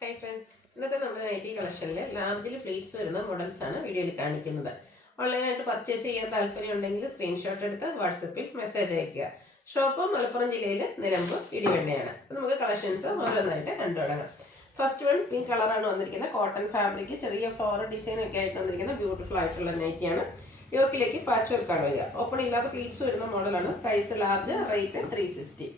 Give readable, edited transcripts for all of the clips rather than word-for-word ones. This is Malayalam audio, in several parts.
ഹായ് ഫ്രണ്ട്സ്, ഇന്നത്തെ നമ്മുടെ നൈറ്റി കളക്ഷനിൽ ലാർജിൽ പ്ലീറ്റ്സ് വരുന്ന മോഡൽസ് ആണ് വീഡിയോയിൽ കാണിക്കുന്നത്. ഓൺലൈനായിട്ട് പർച്ചേസ് ചെയ്യാൻ താല്പര്യം ഉണ്ടെങ്കിൽ സ്ക്രീൻഷോട്ട് എടുത്ത് വാട്സപ്പിൽ മെസ്സേജ് അയയ്ക്കുക. ഷോപ്പ് മലപ്പുറം ജില്ലയിൽ നിലമ്പൂർ ഇടിവെണ്ണയാണ്. നമുക്ക് കളക്ഷൻസ് ഓരോന്നായിട്ട് കണ്ടു തുടങ്ങാം. ഫസ്റ്റ് വൺ പിങ്ക് കളറാണ് വന്നിരിക്കുന്നത്. കോട്ടൺ ഫാബ്രിക്, ചെറിയ ഫ്ലവർ ഡിസൈൻ ഒക്കെ ആയിട്ട് വന്നിരിക്കുന്ന ബ്യൂട്ടിഫുൾ ആയിട്ടുള്ള നൈറ്റിയാണ്. യോക്കിലേക്ക് പാച്ച് വർക്കാണ് വരിക. ഓപ്പൺ ഇല്ലാത്ത പ്ലീറ്റ്സ് വരുന്ന മോഡലാണ്. Size large, rate 360.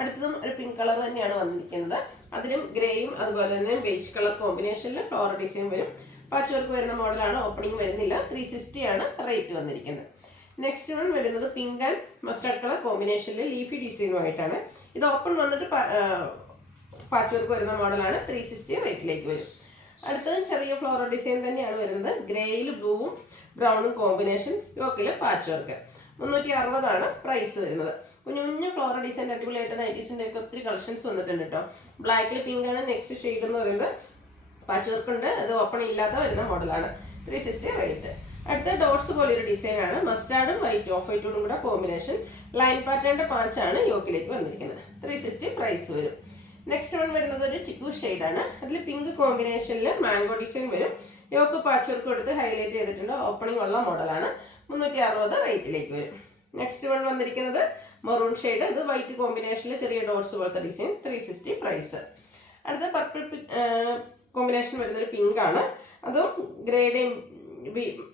അടുത്തതും ഒരു പിങ്ക് കളർ തന്നെയാണ് വന്നിരിക്കുന്നത്. അതിലും ഗ്രേയും അതുപോലെ തന്നെ ബേജ് കളർ കോമ്പിനേഷനിൽ ഫ്ലോറൽ ഡിസൈൻ വരും. പാച്ച് വർക്ക് വരുന്ന മോഡലാണ്. ഓപ്പണിംഗ് വരുന്നില്ല. 360 ആണ് റേറ്റ് വന്നിരിക്കുന്നത്. നെക്സ്റ്റ് വൺ വരുന്നത് പിങ്ക് ആൻഡ് മസ്റ്റർഡ് കളർ കോമ്പിനേഷനിൽ ലീഫി ഡിസൈനുമായിട്ടാണ്. ഇത് ഓപ്പൺ വന്നിട്ട് പാച്ച് വർക്ക് വരുന്ന മോഡലാണ്. 360 റേറ്റിലേക്ക് വരും. അടുത്തത് ചെറിയ ഫ്ലോറൽ ഡിസൈൻ തന്നെയാണ് വരുന്നത്. ഗ്രേയിൽ ബ്ലൂവും ബ്രൗണും കോമ്പിനേഷൻ, യോക്കിൽ പാച്ച് വർക്ക്. 360 ആണ് പ്രൈസ് വരുന്നത്. കുഞ്ഞു കുഞ്ഞു ഫ്ലോറൽ ഡിസൈൻ അടിപൊളിയായിട്ട് നൈറ്റീസിൻ്റെ ഒക്കെ ഒത്തിരി കളക്ഷൻസ് വന്നിട്ടുണ്ട് കേട്ടോ. ബ്ലാക്കിൽ പിങ്ക് ആണ് നെക്സ്റ്റ് ഷെയ്ഡ് എന്ന് പറയുന്നത്. പാച്ച് വർക്ക് ഉണ്ട്. അത് ഓപ്പൺ ഇല്ലാതെ വരുന്ന മോഡലാണ്. 360 റേറ്റ്. അടുത്ത ഡോട്ട്സ് പോലെ ഒരു ഡിസൈൻ ആണ്. മസ്റ്റാർഡും വൈറ്റ്, ഓഫ് വൈറ്റോടും കൂടെ കോമ്പിനേഷൻ. ലൈൻ പാറ്റേണിന്റെ പാച്ചാണ് യോക്കിലേക്ക് വന്നിരിക്കുന്നത്. 360 പ്രൈസ് വരും. നെക്സ്റ്റ് വൺ വരുന്നത് ഒരു ചിക്കു ഷെയ്ഡാണ്. അതിൽ പിങ്ക് കോമ്പിനേഷനിൽ മാംഗോ ഡിസൈൻ വരും. യോക്ക് പാച്ച് വർക്ക് കൊടുത്ത് ഹൈലൈറ്റ് ചെയ്തിട്ടുണ്ട്. ഓപ്പണിംഗ് ഉള്ള മോഡലാണ്. 360 റേറ്റിലേക്ക് വരും. നെക്സ്റ്റ് വൺ വന്നിരിക്കുന്നത് മെറൂൺ ഷെയ്ഡ്. ഇത് വൈറ്റ് കോമ്പിനേഷനിൽ ചെറിയ ഡോട്ട്സ് പോലത്തെ ഡിസൈൻ. 360 പ്രൈസ്. അടുത്ത പർപ്പിൾ കോമ്പിനേഷൻ വരുന്നൊരു പിങ്ക് ആണ്. അതും ഗ്രേഡേയും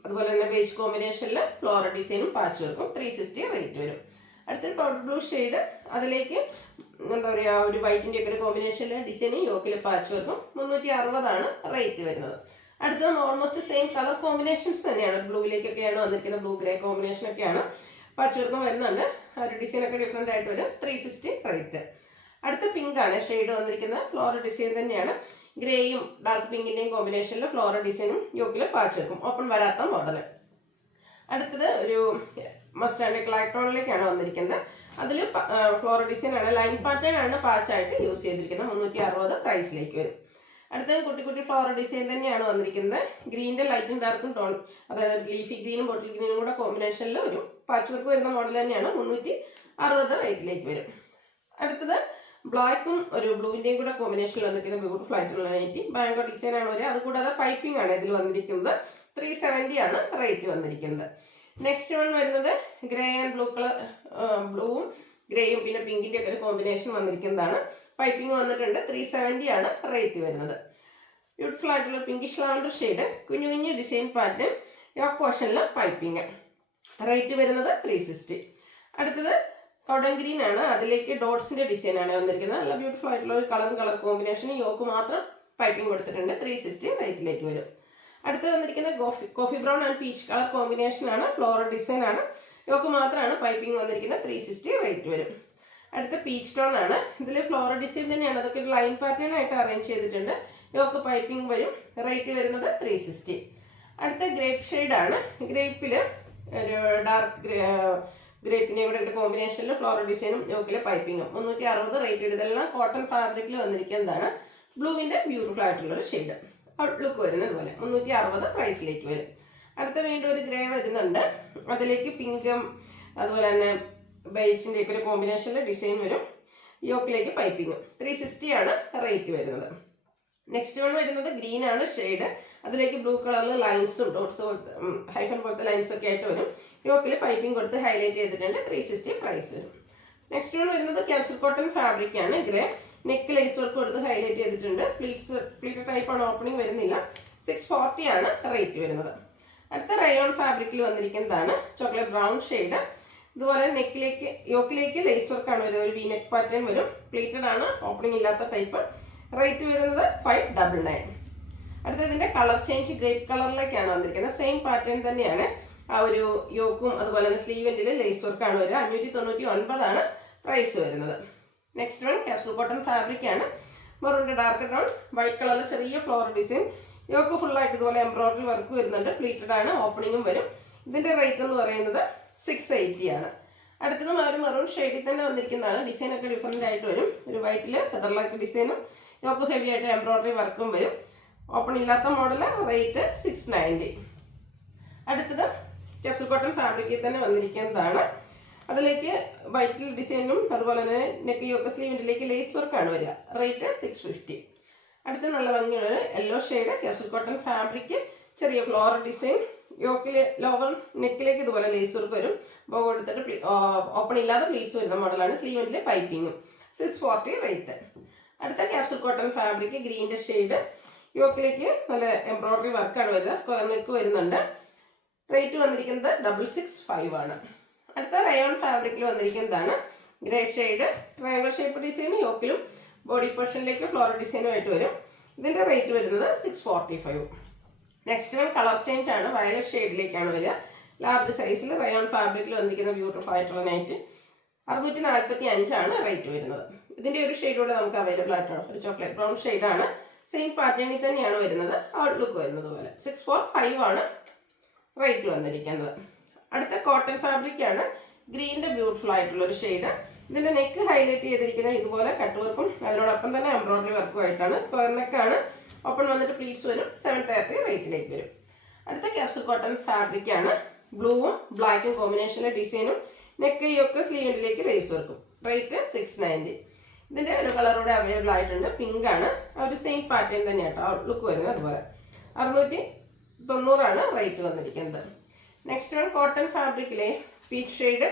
അതുപോലെ തന്നെ ബേജ് കോമ്പിനേഷനിൽ ഫ്ലോറൽ ഡിസൈനും പാച്ച് വർക്കും. 360 റേറ്റ് വരും. അടുത്തൊരു പൗഡർ ബ്ലൂ ഷെയ്ഡ്. അതിലേക്ക് എന്താ പറയുക, ഒരു വൈറ്റിൻ്റെ ഒക്കെ ഒരു കോമ്പിനേഷനിലെ ഡിസൈനും യോക്കിൽ പാച്ച് വർക്കും. 360 ആണ് റേറ്റ് വരുന്നത്. അടുത്തത് ഓൾമോസ്റ്റ് സെയിം കളർ കോമ്പിനേഷൻസ് തന്നെയാണ്. ബ്ലൂവിലേക്കൊക്കെയാണ് വന്നിരിക്കുന്നത്. Blue grey കോമ്പിനേഷനൊക്കെയാണ്. പാച്ച് വർക്കും വരുന്നുണ്ട്. ആ ഒരു ഡിസൈനൊക്കെ ഡിഫറെൻ്റ് ആയിട്ട് വരും. 360 റേറ്റ്. അടുത്ത പിങ്ക് ആണ് ഷെയ്ഡ് വന്നിരിക്കുന്നത്. ഫ്ലോറൽ ഡിസൈൻ തന്നെയാണ്. ഗ്രേയും ഡാർക്ക് പിങ്കിൻ്റെയും കോമ്പിനേഷനിൽ ഫ്ലോറൽ ഡിസൈനും യോക്കിൽ പാച്ച് വർക്കും. ഓപ്പൺ വരാത്ത മോഡൽ. അടുത്തത് ഒരു മസ്റ്റാർഡ് ബ്ലാക്ക് ടോണിലേക്കാണ് വന്നിരിക്കുന്നത്. അതിൽ ഫ്ലോറൽ ഡിസൈൻ ആണ്. ലൈൻ പാറ്റേൺ ആണ് പാച്ചായിട്ട് യൂസ് ചെയ്തിരിക്കുന്നത്. 360 പ്രൈസിലേക്ക് വരും. അടുത്തത് കുട്ടി കുട്ടി ഫ്ലവർ ഡിസൈൻ തന്നെയാണ് വന്നിരിക്കുന്നത്. ഗ്രീനിൻ്റെ ലൈറ്റും ഡാർക്കും ടോൺ, അതായത് ലീഫി ഗ്രീനും ബോട്ടിൽ ഗ്രീനും കൂടെ കോമ്പിനേഷനിൽ ഒരു പാച്ച് വർക്ക് വരുന്ന മോഡൽ തന്നെയാണ്. 360 റേറ്റിലേക്ക് വരും. അടുത്തത് ബ്ലാക്കും ഒരു ബ്ലൂവിൻ്റെയും കൂടെ കോമ്പിനേഷനിൽ വന്നിരിക്കുന്ന ബ്യൂട്ടിഫുൾ ആയിട്ടുള്ള നൈറ്റി. ബാങ്കോ ഡിസൈൻ ആണ് വരിക. അതുകൂടാതെ പൈപ്പിംഗ് ആണ് ഇതിൽ വന്നിരിക്കുന്നത്. 370 ആണ് റേറ്റ് വന്നിരിക്കുന്നത്. നെക്സ്റ്റ് വൺ വരുന്നത് ഗ്രേ ആൻഡ് ബ്ലൂ കളർ, ബ്ലൂവും ഗ്രേയും പിന്നെ പിങ്കിൻ്റെ ഒക്കെ ഒരു കോമ്പിനേഷൻ വന്നിരിക്കുന്നതാണ്. പൈപ്പിംഗ് വന്നിട്ടുണ്ട്. 370 ആണ് റേറ്റ് വരുന്നത്. ബ്യൂട്ടിഫുൾ ആയിട്ടുള്ള പിങ്കിഷ് ലാവൻഡർ ഷെയ്ഡ്, കുഞ്ഞു കുഞ്ഞു ഡിസൈൻ പാറ്റേൺ, യോക്ക് പോർഷനിൽ പൈപ്പിംഗ്. റേറ്റ് വരുന്നത് 360. അടുത്തത് കോട്ടൺ ഗ്രീൻ ആണ്. അതിലേക്ക് ഡോട്ട്സിൻ്റെ ഡിസൈൻ ആണ് വന്നിരിക്കുന്നത്. നല്ല ബ്യൂട്ടിഫുൾ ആയിട്ടുള്ള ഒരു കളർ കോമ്പിനേഷൻ. യോക്ക് മാത്രം പൈപ്പിംഗ് കൊടുത്തിട്ടുണ്ട്. 360 റേറ്റിലേക്ക് വരും. അടുത്ത് വന്നിരിക്കുന്നത് coffee brown and peach colour combination ആണ്. ഫ്ലോറൽ ഡിസൈൻ ആണ്. യോക്ക് മാത്രമാണ് പൈപ്പിംഗ് വന്നിരിക്കുന്നത്. 360 റേറ്റ് വരും. അടുത്ത പീച്ച് ടോൺ ആണ്. ഇതിൽ ഫ്ലോറൽ ഡിസൈൻ തന്നെയാണ്. അതൊക്കെ ഒരു ലൈൻ പാറ്റേൺ ആയിട്ട് അറേഞ്ച് ചെയ്തിട്ടുണ്ട്. യോക്ക് പൈപ്പിംഗ് വരും. റേറ്റ് വരുന്നത് 360. അടുത്ത ഗ്രേപ്പ് ഷെയ്ഡാണ്. ഗ്രേപ്പിൽ ഒരു ഡാർക്ക് ഗ്രേപ്പിൻ്റെ കൂടെ ഒരു കോമ്പിനേഷനിൽ ഫ്ലോറൽ ഡിസൈനും യോക്കിലെ പൈപ്പിങ്ങും. 360 റേറ്റ്. ഇതെല്ലാം കോട്ടൺ ഫാബ്രിക്കിൽ വന്നിരിക്കുന്നതാണ്. ബ്ലൂവിൻ്റെ ബ്യൂട്ടിഫുൾ ആയിട്ടുള്ളൊരു ഷെയ്ഡ്. ഔട്ട്ലുക്ക് വരുന്നത് പോലെ. 360 പ്രൈസിലേക്ക് വരും. അടുത്ത വീണ്ടും ഒരു ഗ്രേ വരുന്നുണ്ട്. അതിലേക്ക് പിങ്കും അതുപോലെ തന്നെ ബേജിൻ്റെ ഒക്കെ ഒരു കോമ്പിനേഷനിൽ ഡിസൈൻ വരും. യോക്കിലേക്ക് പൈപ്പിങ്ങും. 360 ആണ് റേറ്റ് വരുന്നത്. നെക്സ്റ്റ് വൺ വരുന്നത് ഗ്രീൻ ആണ് ഷെയ്ഡ്. അതിലേക്ക് ബ്ലൂ കളറിൽ ലൈൻസും ഡോട്ട്സ് പോലത്തെ ഹൈഫൻ പോലത്തെ ലൈൻസ് ഒക്കെ ആയിട്ട് വരും. യോക്കിൽ പൈപ്പിംഗ് കൊടുത്ത് ഹൈലൈറ്റ് ചെയ്തിട്ടുണ്ട്. 360 പ്രൈസ് വരും. നെക്സ്റ്റ് വൺ വരുന്നത് ക്യാപ്സൂൾ കോട്ടൺ ഫാബ്രിക് ആണ്. ഗ്രേ നെക്ക് ലേസ് വർക്ക് കൊടുത്ത് ഹൈലൈറ്റ് ചെയ്തിട്ടുണ്ട്. പ്ലീറ്റ് ടൈപ്പ് ആണ്. ഓപ്പണിംഗ് വരുന്നില്ല. 640 ആണ് റേറ്റ് വരുന്നത്. അടുത്ത റയോൺ ഫാബ്രിക്കിൽ വന്നിരിക്കുന്നതാണ്. Chocolate brown shade. ഇതുപോലെ നെക്കിലേക്ക് യോക്കിലേക്ക് ലേസ് വർക്കാണ് വരുന്നത്. ഒരു വി നെക്ക് പാറ്റേൺ വരും. പ്ലീറ്റഡ് ആണ്. ഓപ്പണിംഗ് ഇല്ലാത്ത ടൈപ്പ്. റേറ്റ് വരുന്നത് 599. അടുത്ത ഇതിൻ്റെ കളർ ചേഞ്ച് ഗ്രേപ്പ് കളറിലേക്കാണ് വന്നിരിക്കുന്നത്. സെയിം പാറ്റേൺ തന്നെയാണ്. ആ ഒരു യോക്കും അതുപോലെ തന്നെ സ്ലീവെൻറ്റിൽ ലേസ് വർക്കാണ് വരിക. 599 ആണ് പ്രൈസ് വരുന്നത്. Next one capsule cotton fabric ആണ്. മെറൂണിൻ്റെ ഡാർക്ക് ടോൺ, വൈറ്റ് കളറിൽ ചെറിയ ഫ്ലോറൽ ഡിസൈൻ. യോക്ക് ഫുള്ളായിട്ട് ഇതുപോലെ എംബ്രോയിഡറി വർക്ക് വരുന്നുണ്ട്. പ്ലീറ്റഡ് ആണ്. ഓപ്പണിങ്ങും വരും. ഇതിൻ്റെ റേറ്റ് എന്ന് പറയുന്നത് 680 ആണ്. അടുത്തതും ഒരു മെറൂൺ ഷെയ്ഡിൽ തന്നെ വന്നിരിക്കുന്നതാണ്. ഡിസൈനൊക്കെ ഡിഫറെൻ്റ് ആയിട്ട് വരും. ഒരു വൈറ്റിൽ ഫെദർലൈക്ക് ഡിസൈനും യോക്ക് ഹെവി ആയിട്ട് എംബ്രോയിഡറി വർക്കും വരും. ഓപ്പൺ ഇല്ലാത്ത മോഡൽ. റേറ്റ് 690. അടുത്തത് ക്യാപ്സൂൾ കോട്ടൺ ഫാബ്രിക്കിൽ തന്നെ വന്നിരിക്കുന്നതാണ്. അതിലേക്ക് വൈറ്റിൽ ഡിസൈനും അതുപോലെ തന്നെ നെക്ക് യോക്ക് സ്ലീവിൻ്റെലേക്ക് ലേസ് വർക്കാണ് വരിക. റേറ്റ് 650. അടുത്ത നല്ല ഭംഗിയുള്ള yellow shade capsule cotton fabric, ചെറിയ ഫ്ലോറൽ ഡിസൈൻ, യോക്കിൽ ലോവർ നെക്കിലേക്ക് ഇതുപോലെ ലേസ് വർക്ക് വരും. ബോ കൊടുത്തിട്ട് ഓപ്പൺ ഇല്ലാതെ പ്ലീറ്റ്സ് വരുന്ന മോഡലാണ്. സ്ലീവിൻ്റെ പൈപ്പിങ്ങും. 640 റേറ്റ്. അടുത്ത ക്യാപ്സൂൾ കോട്ടൺ ഫാബ്രിക് ഗ്രീൻ്റെ ഷെയ്ഡ്, യോക്കിലേക്ക് നല്ല എംബ്രോയിഡറി വർക്കാണ് വരുന്നത്. സ്ക്വയർ നെക്ക് വരുന്നുണ്ട്. റേറ്റ് വന്നിരിക്കുന്നത് 665 ആണ്. അടുത്ത റയോൺ ഫാബ്രിക്കിൽ വന്നിരിക്കുന്നതാണ് grey shade, triangle shape design, യോക്കിലും ബോഡി പോർഷനിലേക്ക് ഫ്ലോറൽ ഡിസൈനുമായിട്ട് വരും. ഇതിൻ്റെ റേറ്റ് വരുന്നത് 645. നെക്സ്റ്റ് വൺ കളർ ചേഞ്ച് ആണ്. വയലറ്റ് ഷെയ്ഡിലേക്കാണ് വരിക. ലാർജ് സൈസിൽ റയോൺ ഫാബ്രിക്കിൽ വന്നിരിക്കുന്ന ബ്യൂട്ടിഫുൾ ആയിട്ടുള്ള നൈറ്റ് 645 ആണ് റേറ്റ് വരുന്നത്. ഇതിൻ്റെ ഒരു ഷെയ്ഡ് കൂടെ നമുക്ക് അവൈലബിൾ ആയിട്ടാണ്. ഒരു ചോക്ലേറ്റ് ബ്രൗൺ ഷെയ്ഡാണ്. സെയിം പാറ്റേണിൽ തന്നെയാണ് വരുന്നത്. ഔട്ട്ലുക്ക് വരുന്നത് പോലെ. 645 ആണ് റേറ്റ് വന്നിരിക്കുന്നത്. അടുത്ത കോട്ടൺ ഫാബ്രിക് ആണ്. ഗ്രീൻ്റെ ബ്യൂട്ടിഫുൾ ആയിട്ടുള്ള ഒരു ഷെയ്ഡ്. ഇതിൻ്റെ നെക്ക് ഹൈലൈറ്റ് ചെയ്തിരിക്കുന്നത് ഇതുപോലെ കട്ട് വർക്കും അതിനോടൊപ്പം തന്നെ എംബ്രോയിഡറി വർക്കും ആയിട്ടാണ്. സ്ക്വയർ നെക്കാണ്. ഓപ്പൺ വന്നിട്ട് പ്ലീറ്റ്സ് വരും. 730 റേറ്റിലേക്ക് വരും. അടുത്ത ക്യാപ്സൂൾ കോട്ടൺ ഫാബ്രിക് ആണ്. ബ്ലൂവും ബ്ലാക്കും കോമ്പിനേഷനിലെ ഡിസൈനും നെക്കയൊക്കെ സ്ലീവിലേക്ക് ലേസ് വർക്കും. റേറ്റ് 690. ഇതിൻ്റെ ഒരു കളറൂടെ അവൈലബിൾ ആയിട്ടുണ്ട്. പിങ്ക് ആണ്. ഒരു സെയിം പാറ്റേൺ തന്നെയാണ് ഔട്ട്ലുക്ക് വരുന്നത്. അതുപോലെ 690 ആണ് റേറ്റ് വന്നിരിക്കുന്നത്. നെക്സ്റ്റ് വൺ കോട്ടൺ ഫാബ്രിക്കിലെ പീച്ച് ഷെയ്ഡ്,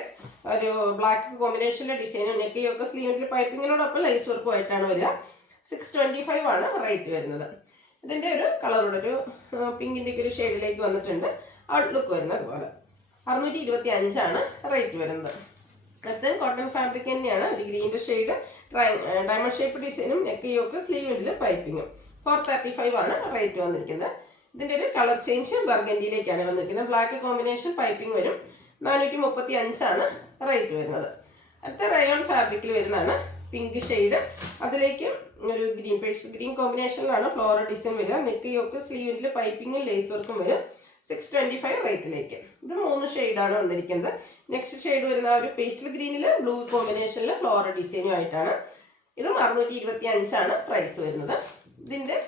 ഒരു ബ്ലാക്ക് കോമ്പിനേഷനിലെ ഡിസൈനും നെക്കയൊക്കെ സ്ലീവിൻ്റെ പൈപ്പിങ്ങിനോടൊപ്പം ലേസ് വർക്കും ആയിട്ടാണ് വരിക. 625 ആണ് റേറ്റ് വരുന്നത്. ഇതിൻ്റെ ഒരു കളറോടെ ഒരു പിങ്കിൻ്റെ ഒരു ഷെയ്ഡിലേക്ക് വന്നിട്ടുണ്ട്. ഔട്ട്ലുക്ക് വരുന്നത് അതുപോലെ 625 ആണ് റേറ്റ് വരുന്നത്. അടുത്ത കോട്ടൺ ഫാബ്രിക് തന്നെയാണ്. ഒരു ഗ്രീൻ്റെ ഷെയ്ഡ്, ഡയമണ്ട് ഷേപ്പ് ഡിസൈനും നെക്കയൊക്കെ സ്ലീവിൻ്റെ പൈപ്പിങ്ങും. 435 ആണ് റേറ്റ് വന്നിരിക്കുന്നത്. ഇതിൻ്റെ ഒരു കളർ ചേഞ്ച് ബർഗൻഡിയിലേക്കാണ് വന്നിരിക്കുന്നത്. ബ്ലാക്ക് കോമ്പിനേഷൻ പൈപ്പിംഗ് വരും. 435 ആണ് റേറ്റ് വരുന്നത്. അടുത്ത റയോൺ ഫാബ്രിക്കിൽ വരുന്നതാണ് പിങ്ക് ഷെയ്ഡ്. അതിലേക്ക് ഒരു ഗ്രീൻ പേഴ്സ് ഗ്രീൻ കോമ്പിനേഷനിലാണ് ഫ്ലോറൽ ഡിസൈൻ വരിക. നെക്കയൊക്കെ സ്ലീവിൻ്റെ പൈപ്പിങ്ങും ലേസ് വർക്കും വരും. 625 റേറ്റിലേക്ക്. ഇത് 3 ഷെയ്ഡാണ് വന്നിരിക്കുന്നത്. നെക്സ്റ്റ് ഷെയ്ഡ് വരുന്ന ഒരു പേസ്റ്റൽ ഗ്രീനിൽ ബ്ലൂ കോമ്പിനേഷനിൽ ഫ്ലോറൽ ഡിസൈനും ആയിട്ടാണ്. ഇതും 625 ആണ് പ്രൈസ് വരുന്നത്. ഇതിൻ്റെ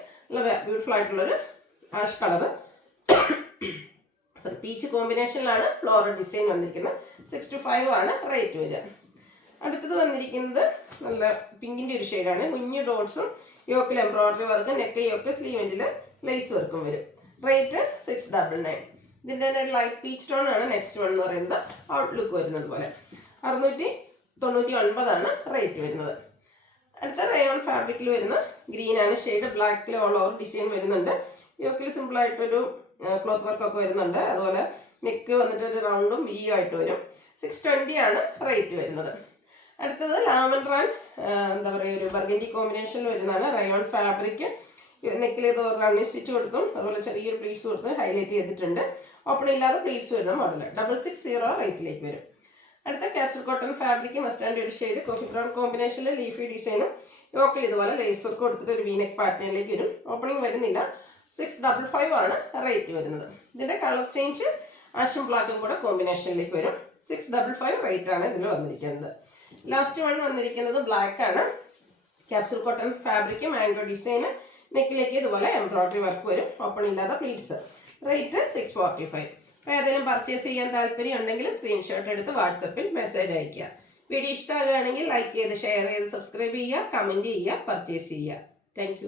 ബ്യൂട്ടിഫുൾ ആയിട്ടുള്ളൊരു ആഷ് കളറ് പീച്ച് കോമ്പിനേഷനിലാണ് ഫ്ലോറൽ ഡിസൈൻ വന്നിരിക്കുന്നത്. 625 ആണ് റേറ്റ് വരിക. അടുത്തത് വന്നിരിക്കുന്നത് നല്ല പിങ്കിൻ്റെ ഒരു ഷെയ്ഡാണ്. കുഞ്ഞു ഡോട്ട്സും യോക്കിൽ എംബ്രോയിഡറി വർക്കും നെക്കയൊക്കെ സ്ലീവെൻറ്റിൽ ലേസ് വർക്കും വരും. റേറ്റ് 699. ഇതിൻ്റെ ലൈറ്റ് പീച്ച് ടോൺ ആണ് നെക്സ്റ്റ് വൺ എന്ന് പറയുന്നത്. ഔട്ട്ലുക്ക് വരുന്നത് പോലെ 699 ആണ് റേറ്റ് വരുന്നത്. അടുത്ത റയോൺ ഫാബ്രിക്കിൽ വരുന്ന ഗ്രീനാണ് ഷെയ്ഡ്. ബ്ലാക്കിൽ ഓൾ ഓവർ ഡിസൈൻ വരുന്നുണ്ട്. യോക്കിൽ സിമ്പിളായിട്ടൊരു ക്ലോത്ത് വർക്കൊക്കെ വരുന്നുണ്ട്. അതുപോലെ നെക്ക് വന്നിട്ട് ഒരു റൗണ്ടും വിയും ആയിട്ട് വരും. 620 ആണ് റേറ്റ് വരുന്നത്. അടുത്തത് ലാവൻഡർ ആൻഡ് എന്താ പറയുക ഒരു ബർഗൻഡി കോമ്പിനേഷനിൽ വരുന്നതാണ്. Rayon fabric. നെക്കിലേത് റണ്ണിങ് സ്റ്റിച്ച് കൊടുത്തും അതുപോലെ ചെറിയൊരു പ്ലീറ്റ്സ് കൊടുത്തും ഹൈലൈറ്റ് ചെയ്തിട്ടുണ്ട്. ഓപ്പൺ ഇല്ലാതെ പ്ലീറ്റ്സ് വരുന്ന മോഡൽ. 660 റേറ്റിലേക്ക് വരും. അടുത്ത ക്യാപ്സൂൾ കോട്ടൺ ഫാബ്രിക് മസ്റ്റാൻഡ് ഒരു ഷെയ്ഡ് കോഫി ബ്രൗൺ കോമ്പിനേഷനിൽ ലീഫി ഡിസൈനും യോക്കിൽ ഇതുപോലെ ലേസ് വർക്ക് കൊടുത്തിട്ട് ഒരു വീനെക്ക് പാറ്റേണിലേക്ക് വരും. ഓപ്പണിംഗ് വരുന്നില്ല. 655 ആണ് റേറ്റ് വരുന്നത്. ഇതിൻ്റെ കളർ ചേഞ്ച് ആഷും ബ്ലാക്കും കൂടെ കോമ്പിനേഷനിലേക്ക് വരും. 655 റേറ്റ് ആണ് ഇതിൽ വന്നിരിക്കുന്നത്. ലാസ്റ്റ് വൺ വന്നിരിക്കുന്നത് ബ്ലാക്ക് ആണ്. ക്യാപ്സൂൾ കോട്ടൺ ഫാബ്രിക് മാംഗോ ഡിസൈന് നെക്കിലേക്ക് ഇതുപോലെ എംബ്രോയിഡറി വർക്ക് വരും. ഓപ്പൺ ഇല്ലാതെ പ്ലീറ്റ്സ്. റേറ്റ് 645. അപ്പോൾ ഏതെങ്കിലും പർച്ചേസ് ചെയ്യാൻ താല്പര്യം ഉണ്ടെങ്കിൽ സ്ക്രീൻഷോട്ട് എടുത്ത് വാട്സപ്പിൽ മെസ്സേജ് അയയ്ക്കുക. വീഡിയോ ഇഷ്ടമാകുകയാണെങ്കിൽ ലൈക്ക് ചെയ്ത് ഷെയർ ചെയ്ത് സബ്സ്ക്രൈബ് ചെയ്യുക, കമൻറ്റ് ചെയ്യുക, പർച്ചേസ് ചെയ്യുക. താങ്ക്